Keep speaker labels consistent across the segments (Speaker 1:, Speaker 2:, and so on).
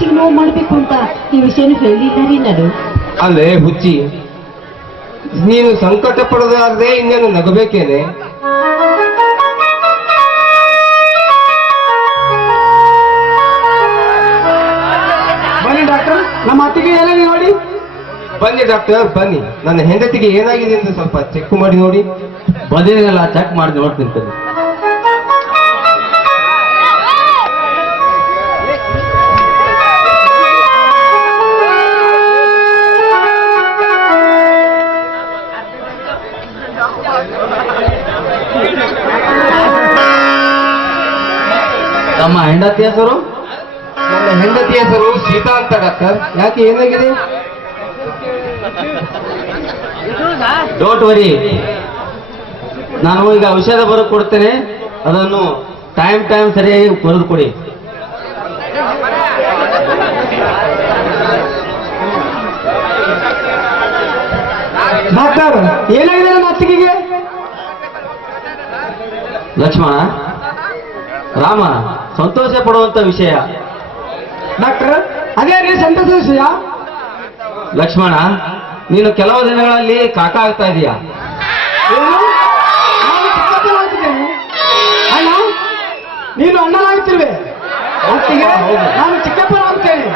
Speaker 1: ಮನಸ್ಸಿಗೆ ನೋವು ಮಾಡಬೇಕು ಅಂತ ಈ ವಿಷಯನ ಹೇಳಿದ್ದಾರೆ ನಾನು
Speaker 2: ಅಲ್ಲೇ ಹುಚ್ಚಿ ನೀನು ಸಂಕಟ ಪಡೋದಾದ್ರೆ ಇನ್ನೇನು ನಗಬೇಕೇನೆ?
Speaker 3: ಬನ್ನಿ ಡಾಕ್ಟರ್ ನಮ್ಮ ಅತ್ತಿಗೆ ಎಲ್ಲ ನೋಡಿ
Speaker 2: ಬನ್ನಿ ಡಾಕ್ಟರ್ ಬನ್ನಿ. ನನ್ನ ಹೆಂಡತಿಗೆ ಏನಾಗಿದೆ ಅಂತ ಸ್ವಲ್ಪ ಚೆಕ್ ಮಾಡಿ ನೋಡಿ.
Speaker 4: ಬಂದಿದ್ದೀನಲ್ಲ ಚೆಕ್ ಮಾಡಿ ನೋಡ್ತೀನಿ ಹೆಂಡತಿ ಹೆಸರು?
Speaker 2: ನನ್ನ ಹೆಂಡತಿ ಹೆಸರು ಸೀತಾ ಅಂತ ಡಾಕ್ಟರ್. ಯಾಕೆ, ಏನಾಗಿದೆ?
Speaker 4: ಡೋಂಟ್ ವರಿ ನಾನು ಈಗ ಔಷಧ ಬರ ಕೊಡ್ತೇನೆ. ಅದನ್ನು ಟೈಮ್ ಟೈಮ್ ಸರಿಯಾಗಿ ಬರೆದು ಕೊಡಿ.
Speaker 3: ಡಾಕ್ಟರ್, ಏನಾಗಿದೆ ನಮ್ಮ ಅತ್ತಿಗೆಗೆ?
Speaker 4: ಲಕ್ಷ್ಮಣ, ರಾಮ. ಸಂತೋಷ ಪಡುವಂತ ವಿಷಯ.
Speaker 3: ಡಾಕ್ಟರ್ ಅದೇ ರೀ ಸಂತೋಷ ವಿಷಯ.
Speaker 4: ಲಕ್ಷ್ಮಣ ನೀನು ಕೆಲವು ದಿನಗಳಲ್ಲಿ ಕಾಕ ಆಗ್ತಾ ಇದೀಯಾ.
Speaker 3: ಅಣ್ಣ ನೀನು ಅಣ್ಣನಾಗ್ತಿಲ್ವೇ ನಾನು ಚಿಕ್ಕಪ್ಪನಾಗ್ತೇನೆ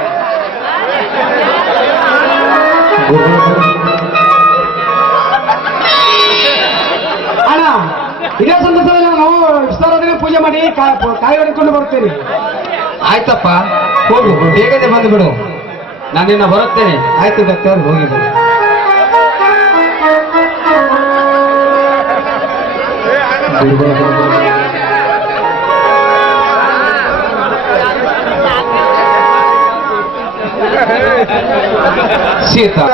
Speaker 3: ಇದೇ ಸಂದರ್ಭದಲ್ಲಿ ನಾವು ವಿಸ್ತಾರದಲ್ಲಿ ಪೂಜೆ ಮಾಡಿ ಕಾಯಿ ಹೊಡ್ಕೊಂಡು ಬರ್ತೇನೆ
Speaker 2: ಆಯ್ತಪ್ಪ, ಹೋಗು ಬೇಗನೆ ಬಂದು ಬಿಡು.
Speaker 4: ನಾನಿನ್ನ ನಿನ್ನ ಬರುತ್ತೇನೆ.
Speaker 2: ಆಯ್ತು, ಡಾಕ್ಟರ್, ಹೋಗಿ ಸೀತಾ,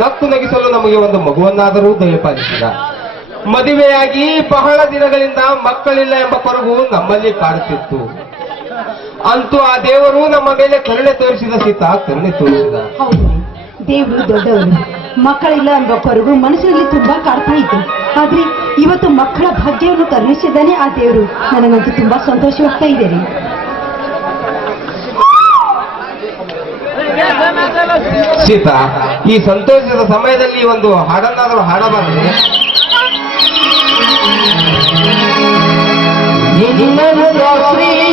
Speaker 2: ನಕ್ಕು ನಗಿಸಲು ನಮಗೆ ಒಂದು ಮಗುವನ್ನಾದರೂ ದಯಪಾಲಿಸಿದ. ಮದುವೆಯಾಗಿ ಬಹಳ ದಿನಗಳಿಂದ ಮಕ್ಕಳಿಲ್ಲ ಎಂಬ ಕೊರಗು ನಮ್ಮಲ್ಲಿ ಕಾಡುತ್ತಿತ್ತು. ಅಂತೂ ಆ ದೇವರು ನಮ್ಮ ಮೇಲೆ ಕರುಣೆ ತೋರಿಸಿದ ಸೀತಾ ಕರುಣೆ ತೋರಿಸಿದ.
Speaker 1: ಹೌದು ದೇವರು ದೊಡ್ಡವರು. ಮಕ್ಕಳಿಲ್ಲ ಎಂಬ ಕೊರಗು ಮನಸ್ಸಿನಲ್ಲಿ ತುಂಬಾ ಕಾಡ್ತಾ ಇತ್ತು. ಆದ್ರೆ ಇವತ್ತು ಮಕ್ಕಳ ಭಾಗ್ಯವನ್ನು ಕರುಣಿಸಿದ್ದಾನೆ ಆ ದೇವರು. ನನಗಂತೂ ತುಂಬಾ ಸಂತೋಷವಾಗ್ತಾ ಇದೆ
Speaker 2: ಸೀತಾ ಈ ಸಂತೋಷದ ಸಮಯದಲ್ಲಿ ಒಂದು ಹಾಡನ್ನಾದರೂ ಹಾಡಬಾರದು?
Speaker 4: Ninguém não me dá frio.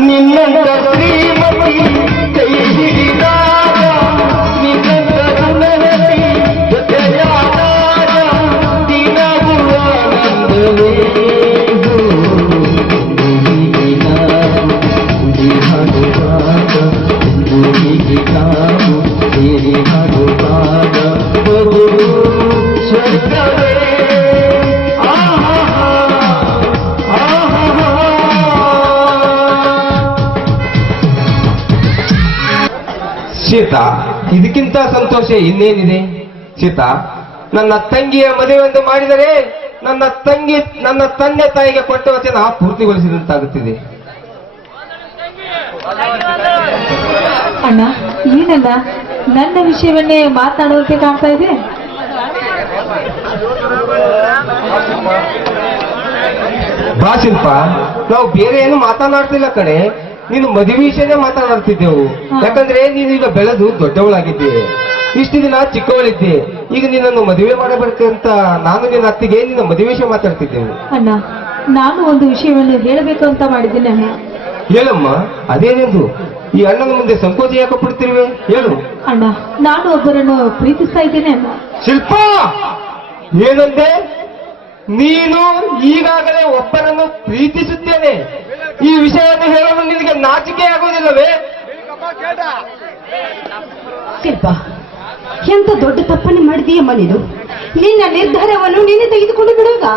Speaker 4: నిన్నంత శ్రీమతి చేసిరా నిన్నంత రుణనతి జతయాదార దినవు ఆనందవేదు దినాము దినాము పాద దినాము దినాము పాద బదులు స్వర్గమే
Speaker 2: ಸೀತಾ ಇದಕ್ಕಿಂತ ಸಂತೋಷ ಇನ್ನೇನಿದೆ? ಸೀತಾ ನನ್ನ ತಂಗಿಯ ಮದುವೆಯೊಂದು ಮಾಡಿದರೆ ನನ್ನ ತಂಗಿ ನನ್ನ ತಂದೆ ತಾಯಿಗೆ ಕೊಟ್ಟ ವಚನ ಪೂರ್ತಿಗೊಳಿಸಿದಂತಾಗುತ್ತಿದೆ.
Speaker 1: ಅಣ್ಣ ಏನಲ್ಲ? ನನ್ನ ವಿಷಯವನ್ನೇ ಮಾತನಾಡುವಂತೆ ಕಾಣ್ತಾ ಇದೆ?
Speaker 2: ಬಾ ಶಿಲ್ಪ ನಾವು ಬೇರೆ ಏನು ಮಾತನಾಡ್ತಿಲ್ಲ ಕಣೆ. ನೀನು ಮದುವೆ ವಿಷಯನೇ ಮಾತನಾಡ್ತಿದ್ದೆವು ಯಾಕಂದ್ರೆ ನೀನು ಈಗ ಬೆಳೆದು ದೊಡ್ಡವಳಾಗಿದ್ದೆ. ಇಷ್ಟು ದಿನ ಚಿಕ್ಕವಳಿದ್ದೆ. ಈಗ ನಿನ್ನನ್ನು ಮದುವೆ ಮಾಡಬೇಕಂತ ನಾನು ನಿನ್ನ ಅತ್ತಿಗೆ ನಿನ್ನ ಮದುವೆ ವಿಷಯ ಮಾತಾಡ್ತಿದ್ದೆವು.
Speaker 1: ಅಣ್ಣ ನಾನು ಒಂದು ವಿಷಯವನ್ನು ಹೇಳಬೇಕು ಅಂತ ಮಾಡಿದ್ದೀನಿ ಅಣ್ಣ.
Speaker 2: ಹೇಳಮ್ಮ ಅದೇನೆಂದು? ಈ ಅಣ್ಣನ ಮುಂದೆ ಸಂಕೋಚ ಯಾಕೆ ಪಡ್ತಿರುವೆ ಹೇಳು.
Speaker 1: ಅಣ್ಣ ನಾನು ಒಬ್ಬರನ್ನು ಪ್ರೀತಿಸ್ತಾ ಇದ್ದೇನೆ ಅಣ್ಣ.
Speaker 2: ಶಿಲ್ಪ! ಏನಂದೆ? ನೀನು ಈಗಾಗಲೇ ಒಬ್ಬರನ್ನು ಪ್ರೀತಿಸುತ್ತೇನೆ. ಈ ವಿಷಯವನ್ನು ಹೇಳಲು ನಿನಗೆ ನಾಚಿಕೆ ಆಗುವುದಿಲ್ಲವೇ?
Speaker 1: ಶಿಲ್ಪ ಎಂತ ದೊಡ್ಡ ತಪ್ಪನ್ನು ಮಾಡಿದೀಯಮ್ಮ ನೀನು ನಿನ್ನ ನಿರ್ಧಾರವನ್ನು ನೀನೆ ತೆಗೆದುಕೊಂಡು ಬಿಡೋದ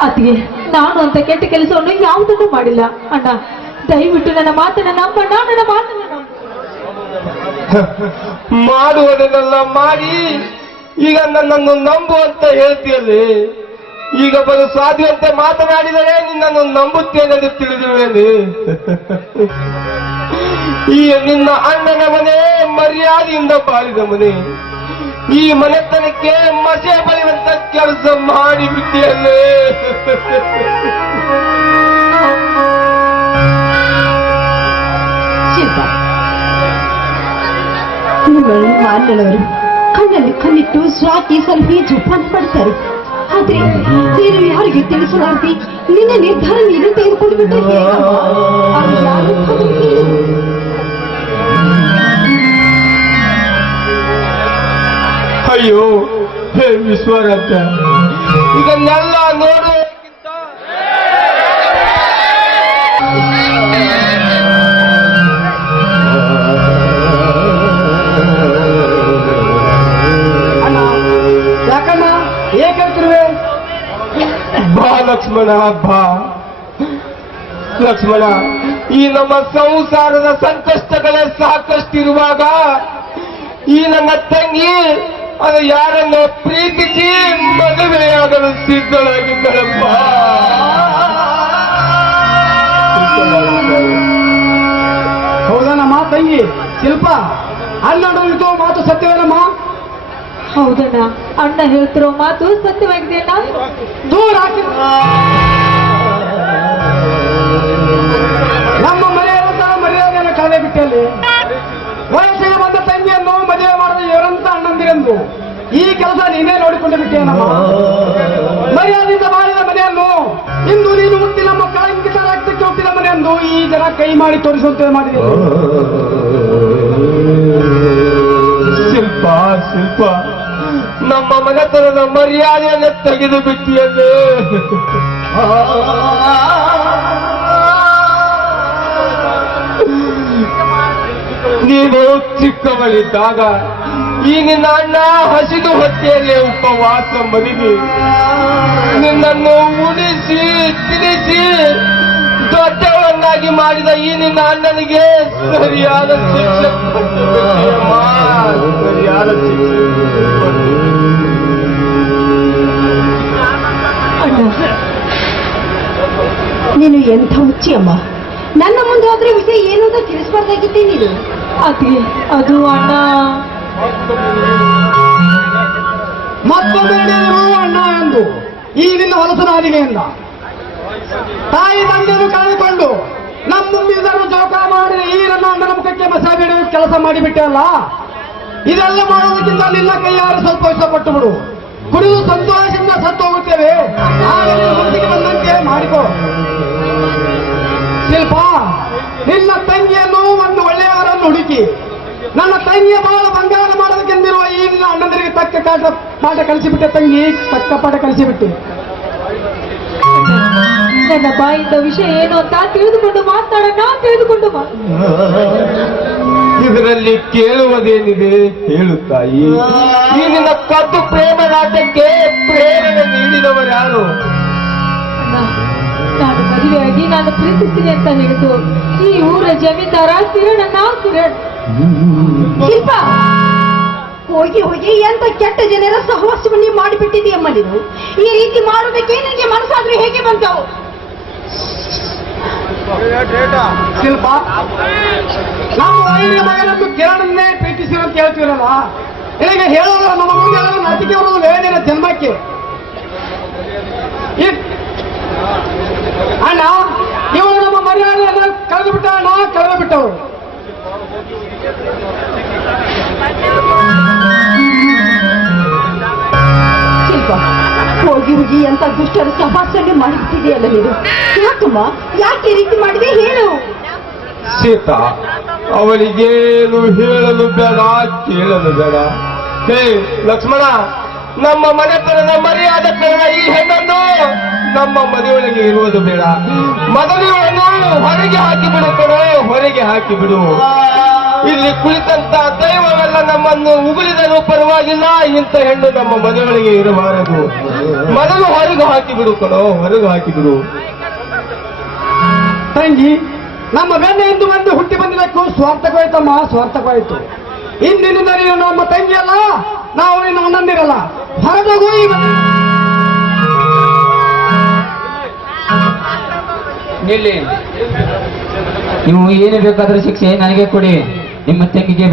Speaker 1: ಅತಿಗೆ ನಾನು ಅಂತ ಕೆಟ್ಟ ಕೆಲಸವನ್ನು ಯಾವುದನ್ನು ಮಾಡಿಲ್ಲ. ಅಣ್ಣ ದಯವಿಟ್ಟು ನನ್ನ ಮಾತನ್ನ ನಂಬಣ್ಣ ನನ್ನ ಮಾತನ್ನ ನಂಬು.
Speaker 2: ಮಾಡುವುದನ್ನೆಲ್ಲ ಮಾಡಿ ಈಗ ನನ್ನನ್ನು ನಂಬು ಅಂತ ಹೇಳ್ತೀಯಲ್ಲಿ? ಈಗ ಬರು ಅಂತ ಮಾತನಾಡಿದರೆ ನಿನ್ನನ್ನು ನಂಬುತ್ತೇನೆಂದು ತಿಳಿದಿರುವೇನೆ. ಈ ನಿನ್ನ ಅಣ್ಣನ ಮನೆ ಮರ್ಯಾದೆಯಿಂದ ಬಾಳಿದ ಮನೆ. ಈ ಮನೆತನಕ್ಕೆ ಮಸೆ ಬಳಿಯುವಂತ ಕೆಲಸ
Speaker 1: ಮಾಡಿಬಿಟ್ಟಿಯಲ್ಲೇ. ಅಣ್ಣನವರು ಕಣ್ಣಲ್ಲಿ ಕಣ್ಣಿಟ್ಟು ಸ್ವಾತಿ ಸ್ವಲ್ಪ ಜೋಪಾನ ಪಡ್ತಾರೆ ಆದ್ರೆ ನೀನು ಯಾರಿಗೆ ತಿಳಿಸಲಾರ್ದಿ ನಿನ್ನ ನಿರ್ಧಾರ ನೀನು ತೆಗೆದುಕೊಂಡು ಬಿಟ್ಟೆ.
Speaker 2: ಅಯ್ಯೋ ಹೇ ವಿಶ್ವನಾಥ ಇದನ್ನೆಲ್ಲ ನೋಡುವುದಕ್ಕಿಂತ ಲಕ್ಷ್ಮಣ ಹಬ್ಬ. ಲಕ್ಷ್ಮಣ, ಈ ನಮ್ಮ ಸಂಸಾರದ ಸಂಕಷ್ಟಗಳೇ ಸಾಕಷ್ಟಿರುವಾಗ ಈ ನನ್ನ ತಂಗಿ, ಅದು ಯಾರನ್ನು ಪ್ರೀತಿಸಿ ಮದುವೆಯಾಗಲು ಸಿದ್ಧಳಾಗಿದ್ದಳಪ್ಪ.
Speaker 3: ಹೌದನಮ್ಮ ತಂಗಿ? ಶಿಲ್ಪ ಅಲ್ಲೋಡಿತು ಮಾತು ಸತ್ಯವೇನಮ್ಮ
Speaker 1: ಹೌದಣ್ಣ. ಅಣ್ಣ ಹೇಳ್ತಿರೋ ಮಾತು ಸತ್ಯವಾಗಿದೆ ಅಣ್ಣ.
Speaker 3: ದೂರ ನಮ್ಮ ಮನೆಯಂತ ಮರ್ಯಾದೆಯನ್ನು ಕಾಲೇ ಬಿಟ್ಟಲ್ಲಿ. ವಯಸ್ಸಿಗೆ ಬಂದ ತಂಗಿಯನ್ನು ಮದುವೆ ಮಾಡಿದ ಇವರಂತ ಅಣ್ಣಂದಿರೆಂದು. ಈ ಕೆಲಸ ನೀನೇ ನೋಡಿಕೊಂಡು ಬಿಟ್ಟೇನಮ್ಮ ಮರ್ಯಾದೆಯಿಂದ ಮಾಡಿದ ಮನೆಯನ್ನು ಇಂದು ನೀನು ಹುಟ್ಟಿದ ನಮ್ಮ ಇಂಗಿತ ರಕ್ತಕ್ಕೆ ಹುಟ್ಟಿದ ಮನೆಯೆಂದು ಈ ಜನ ಕೈ ಮಾಡಿ ತೋರಿಸುವಂತೆ ಮಾಡಿದೆ.
Speaker 2: ಶಿಲ್ಪ ಶಿಲ್ಪ. ನಮ್ಮ ಮನೆತನದ ಮರ್ಯಾದೆಯನ್ನು ತೆಗೆದು ಬಿಟ್ಟಿಯನ್ನು ನೀನು ಚಿಕ್ಕವಳಿದ್ದಾಗ ಈ ನಿನ್ನ ಅಣ್ಣ ಹಸಿದು ಹೊಟ್ಟೆಯಲ್ಲಿ ಉಪವಾಸ ಮರಿಗಿ ನಿನ್ನನ್ನು ಉಣಿಸಿ, ತಿನಿಸಿ ದೊಡ್ಡವನ್ನಾಗಿ ಮಾಡಿದ ಈ ನಿನ್ನ ಅಣ್ಣನಿಗೆ ಸರಿಯಾದ ಶಿಕ್ಷೆ ಸರಿಯಾದ ಬಿಟ್ಟೆಯಮ್ಮ.
Speaker 1: ನೀನು ಎಂಥ ಹುಚ್ಚಿ ಅಮ್ಮ? ನನ್ನ ಮುಂದೆ ಹೋದ್ರೆ ವಿಷಯ ಏನು ಅಂತ ತಿಳಿಸ್ಬಾರ್ದಾಗಿದ್ದೆ ನೀನು ಅದೇ, ಅದು ಅಣ್ಣ.
Speaker 3: ಮತ್ತೊಮ್ಮೆ ಅಣ್ಣ ಎಂದು ಈ ನಿನ್ನ ಹೊಲಸು ನಾಲಿಗೆಯಿಂದ ತಾಯಿ ತಂದೆಯನ್ನು ಕಳೆದುಕೊಂಡು ನಮ್ಮ ಮುಂದಿದ್ದರೂ ಜೋಕ ಮಾಡಿ ಈ ನನ್ನ ಅಣ್ಣನ ಮುಖಕ್ಕೆ ಮಸಾಲೆ ಬಿಡುವ ಕೆಲಸ ಮಾಡಿಬಿಟ್ಟೆ ಅಲ್ಲ? ಇದೆಲ್ಲ ಮಾಡೋದಕ್ಕಿಂತ ನಿನ್ನ ಕೈಯಾರು ಸ್ವಲ್ಪ ಇಷ್ಟಪಟ್ಟು ಬಿಡು. ಕುಡಿದು ಸಂತೋಷದಿಂದ ಸತ್ತು ಹೋಗುತ್ತೇವೆ ಆಗ ನಿನ್ನ ಮನಸ್ಸಿಗೆ ಬಂದಂತೆ ಮಾಡಿಕೋ. ಶಿಲ್ಪ, ನಿನ್ನ ತಂಗಿಯನ್ನು ಒಂದು ಒಳ್ಳೆಯವರನ್ನು ಹುಡುಕಿ. ನನ್ನ ತಂಗಿಯ ಬಾಳ ಬಂಗಾರ ಮಾಡೋದಕ್ಕೆಂದಿರುವ ಈ ನಿನ್ನ ಅಣ್ಣಂದರಿಗೆ ತಕ್ಕ ಕಾಟ ಪಾಠ ಕಲಿಸಿಬಿಟ್ಟೆ ತಂಗಿ, ತಕ್ಕ ಪಾಠ ಕಲಿಸಿಬಿಟ್ಟೆ.
Speaker 1: ನನ್ನ ಬಾಯಿಂದ ವಿಷಯ ಏನು ಅಂತ ತಿಳಿದುಕೊಂಡು ಮಾತಾಡೋಣ, ತಿಳಿದುಕೊಂಡು
Speaker 2: ಇದರಲ್ಲಿ ಕೇಳುವುದೇನಿದೆ? ಹೇಳುತ್ತಾಯಿ ತಾಯಿ ಈ ನಿನ್ನ ಕದ್ದು ಪ್ರೇಮ ನಾಟಕಕ್ಕೆ ಪ್ರೇರಣೆ ನೀಡಿದವರು ಯಾರು?
Speaker 1: ನಾನು ಮದುವೆಯಾಗಿ ನಾನು ಪ್ರೀತಿಸ್ತೀನಿ ಅಂತ ಹೇಳಿದ್ದು ಈ ಊರ ಜಮೀನ್ದಾರ ಕಿರಣಣ್ಣ ಕಿರಣ್. ಶಿಲ್ಪ! ಹೋಗಿ ಹೋಗಿ ಎಂತ ಕೆಟ್ಟ ಜನರ ಸಹವಾಸವನ್ನೇ ಮಾಡಿಬಿಟ್ಟಿದೆಯಮ್ಮ ನೀನು? ಈ ರೀತಿ ಮಾಡೋದಕ್ಕೆ ನಿನಗೆ ಮನಸ್ಸಾದ್ರೆ ಹೇಗೆ ಬಂತಾವು
Speaker 3: ಶಿಲ್ಪ ನಮ್ಮ ವೈದ್ಯ ಮಗನನ್ನು ಕಿರಣನ್ನೇ ಪ್ರೀತಿಸಿರು ಅಂತ ಹೇಳ್ತೀರಲ್ಲ ನಿನಗೆ ಹೇಳೋದು ನಮ್ಮ ಮುಂದೆ ಹೇಳೋದು ನಟಿಕೆ ಬರೋದು ವೇದಿನ ಜನ್ಮಕ್ಕೆ ಈ- ಅಣ್ಣ ಇವರು ನಮ್ಮ ಮರ್ಯಾದೆಯನ್ನು ಕಳೆದು ಬಿಟ್ಟ ಅಣ್ಣ ಕಳೆದು ಬಿಟ್ಟವರು
Speaker 1: ಹೋಗಿ ಅಂತ ದುಷ್ಟರ ಸಹವಾಸವನ್ನೇ ಮಾಡಿಬಿಟ್ಟಿದೆಯಲ್ಲ ನೀನು? ಯಾಕಮ್ಮ ಯಾಕೆ ರೀತಿ ಮಾಡಿದೆ? ಹೇಳು
Speaker 2: ಸೀತಾ, ಅವಳಿಗೇನು ಹೇಳಲು ಬೇಡ, ಕೇಳಲು ಬೇಡ. ಹೇ, ಲಕ್ಷ್ಮಣ, ನಮ್ಮ ಮನೆತನದ ಮರ್ಯಾದ ಕಾರಣ ಈ ಹೆಣ್ಣನ್ನು ನಮ್ಮ ಮನೆಯೊಳಗೆ ಇರುವುದು ಬೇಡ. ಮದುವೆಯನ್ನು ಹೊರಗೆ ಹಾಕಿ ಬಿಡು ಕೊಡು, ಹೊರಗೆ ಹಾಕಿ ಬಿಡು. ಇಲ್ಲಿ ಕುಳಿತಂತ ದೈವವೆಲ್ಲ ನಮ್ಮನ್ನು ಉಗುಳಿದರೂ ಪರವಾಗಿಲ್ಲ ಇಂಥ ಹೆಣ್ಣು ನಮ್ಮ ಮನೆಯೊಳಗೆ ಇರಬಾರದು ಮೊದಲು ಕಣೋ, ಹೊರಗೆ ಹಾಕಿ ಬಿಡು
Speaker 3: ತಂಗಿ, ನಮ್ಮ ಬೆನ್ನ ಎಂದು ಬಂದು ಹುಟ್ಟಿ ಬಂದಿದ್ದಕ್ಕೂ ಸ್ವಾರ್ಥಕವಾಯ್ತಮ್ಮ ಸ್ವಾರ್ಥಕವಾಯ್ತು ಇಂದಿನಿಂದ ನೀನು ನಮ್ಮ ತಂಗಿಯಲ್ಲ ನಾವು ನಿನ್ನ ಅಣ್ಣಂದಿರಲ್ಲ. ಹೊರಗೋಗು ಈಗ
Speaker 4: ನಿಲ್ಲಿ. ನೀವು ಏನು ಬೇಕಾದ್ರೂ ಶಿಕ್ಷೆ ನನಗೆ ಕೊಡಿ. ನಿಮ್ಮ ತಂಗಿಗೆ